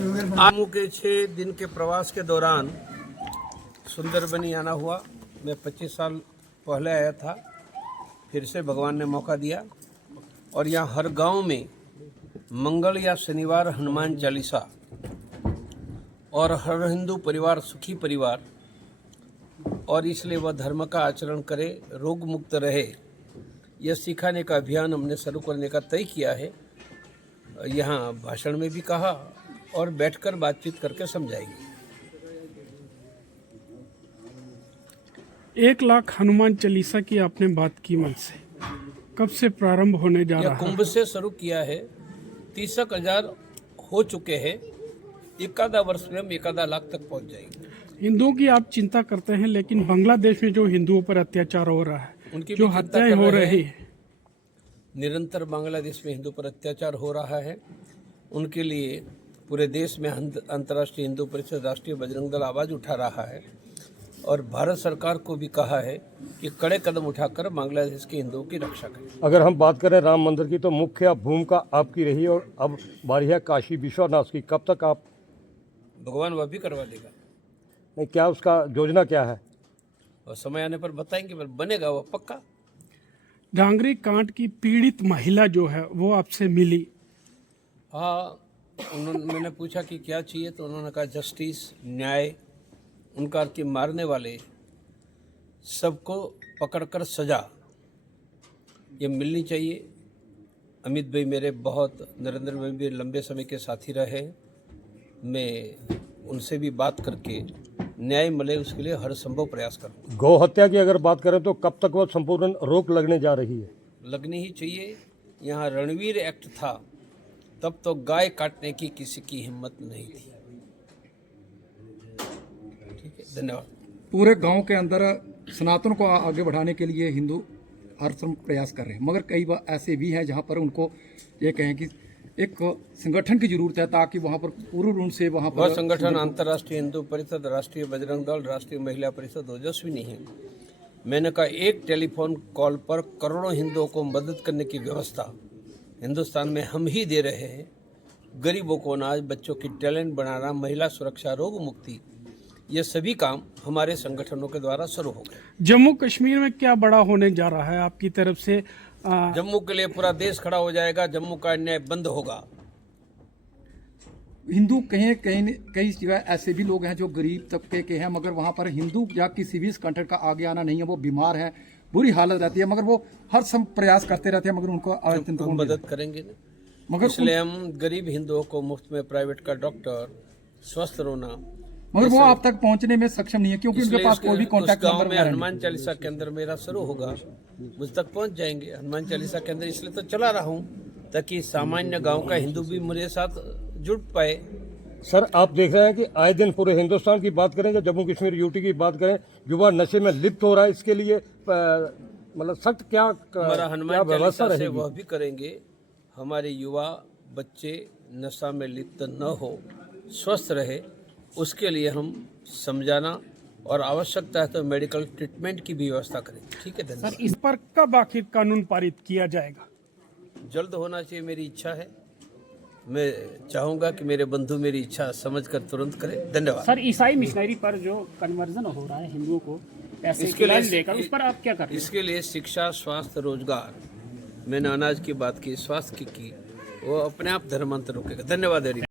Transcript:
जम्मू के 6 दिन के प्रवास के दौरान सुंदरबनी आना हुआ। मैं 25 साल पहले आया था, फिर से भगवान ने मौका दिया और यहाँ हर गांव में मंगल या शनिवार हनुमान चालीसा और हर हिंदू परिवार सुखी परिवार, और इसलिए वह धर्म का आचरण करे, रोग मुक्त रहे, यह सिखाने का अभियान हमने शुरू करने का तय किया है। यहाँ भाषण में भी कहा और बैठकर बातचीत करके समझाएंगे। 1 लाख हनुमान चालीसा की आपने बात की मन से, कब से प्रारंभ होने जा रहा है? कुंभ से शुरू किया है, 30,000 हो चुके हैं। 1 वर्ष में हम 1 लाख तक पहुंच जाएंगे। हिंदुओं की आप चिंता करते हैं, लेकिन बांग्लादेश में जो हिंदुओं पर अत्याचार हो रहा है, उनकी जो हत्याएं हो रही है, निरंतर बांग्लादेश में हिंदू पर अत्याचार हो रहा है, उनके लिए पूरे देश में अंतर्राष्ट्रीय हिंदू परिषद, राष्ट्रीय बजरंग दल आवाज़ उठा रहा है और भारत सरकार को भी कहा है कि कड़े कदम उठाकर बांग्लादेश के हिंदुओं की रक्षा करें। अगर हम बात करें राम मंदिर की, तो मुख्य भूमिका आपकी रही और अब बारी है काशी विश्वनाथ की। कब तक आप? भगवान वह भी करवा देगा। नहीं, क्या उसका योजना क्या है? और समय आने पर बताएंगे, पर बनेगा वह पक्का। डांगरी कांड की पीड़ित महिला जो है वो आपसे मिली। हाँ, मैंने पूछा कि क्या चाहिए, तो उन्होंने कहा जस्टिस, न्याय, उनका कि मारने वाले सबको पकड़कर सजा ये मिलनी चाहिए। अमित भाई मेरे बहुत, नरेंद्र भाई भी लंबे समय के साथी रहे। मैं उनसे भी बात करके न्याय मिले उसके लिए हर संभव प्रयास करूँ। गौ हत्या की अगर बात करें तो कब तक वह संपूर्ण रोक लगने जा रही है? लगनी ही चाहिए। यहाँ रणवीर एक्ट था, तब तो गाय काटने की किसी की हिम्मत नहीं थी। ठीक है, धन्यवाद। पूरे गांव के अंदर सनातन को आगे बढ़ाने के लिए हिंदू हर संभव प्रयास कर रहे हैं, मगर कई बार ऐसे भी हैं जहां पर उनको ये कहें कि एक संगठन की जरूरत है, ताकि वहां पर पूर्ण रूप से वहां पर संगठन अंतर्राष्ट्रीय हिंदू परिषद, राष्ट्रीय बजरंग दल, राष्ट्रीय महिला परिषद ओजस्वी नहीं है। मैंने कहा एक टेलीफोन कॉल पर करोड़ों हिंदुओं को मदद करने की व्यवस्था हिंदुस्तान में हम ही दे रहे हैं। गरीबों को अनाज, बच्चों की टैलेंट बनाना, महिला सुरक्षा, रोग मुक्ति, ये सभी काम हमारे संगठनों के द्वारा शुरू हो गए। जम्मू कश्मीर में क्या बड़ा होने जा रहा है आपकी तरफ से? जम्मू के लिए पूरा देश खड़ा हो जाएगा। जम्मू का अन्याय बंद होगा। हिंदू कई जगह ऐसे भी लोग हैं जो गरीब तबके के हैं, मगर वहां पर हिंदू या किसी भी संगठन का आगे आना नहीं है। वो बीमार है, बुरी हालत रहती है, मगर वो हर सम प्रयास करते रहते हैं, मगर उनको मदद करेंगे ना। मगर इसलिए हम गरीब हिंदुओं को मुफ्त में प्राइवेट का डॉक्टर, स्वस्थ रोना, मगर वो आप तक पहुंचने में सक्षम नहीं है, क्योंकि उनके पास कोई भी कॉन्टैक्ट नंबर में हनुमान चालीसा के अंदर मेरा शुरू होगा, मुझ तक पहुंच जाएंगे। हनुमान चालीसा के अंदर इसलिए तो चला रहा हूँ ताकि सामान्य गांव का हिंदू भी मेरे साथ जुड़ पाए। सर, आप देख रहे हैं कि आए दिन पूरे हिंदुस्तान की बात करें या जम्मू कश्मीर यूटी की बात करें, युवा नशे में लिप्त हो रहा है। इसके लिए मतलब सख्त क्या हनुमान चालीसा से वह भी करेंगे, हमारे युवा बच्चे नशा में लिप्त न हो, स्वस्थ रहे, उसके लिए हम समझाना और आवश्यकता है तो मेडिकल ट्रीटमेंट की भी व्यवस्था करें। ठीक है, धन्यवाद। सर, इस पर कब आखिर कानून पारित किया जाएगा? जल्द होना चाहिए, मेरी इच्छा है। मैं चाहूंगा कि मेरे बंधु मेरी इच्छा समझकर तुरंत करें। धन्यवाद। सर, ईसाई मिशनरी पर जो कन्वर्जन हो रहा है हिंदुओं को पैसे लेकर, उस पर आप क्या कर रहे हैं? इसके लिए शिक्षा, स्वास्थ्य, रोजगार, मैंने अनाज की बात की, स्वास्थ्य की, वो अपने आप धर्मांतर रुकेगा। धन्यवाद।